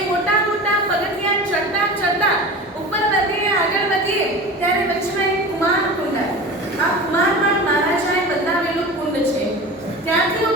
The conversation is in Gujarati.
એ મોટા મોટા પગથિયા ચડતા ચડતા ઉપર વધીએ, આગળ વધીએ ત્યારે વચમાં એક કુમાર કુંડ આવે. આ કુમારપાળ મહારાજાએ બંધાવેલું કુંડ છે. ત્યાંથી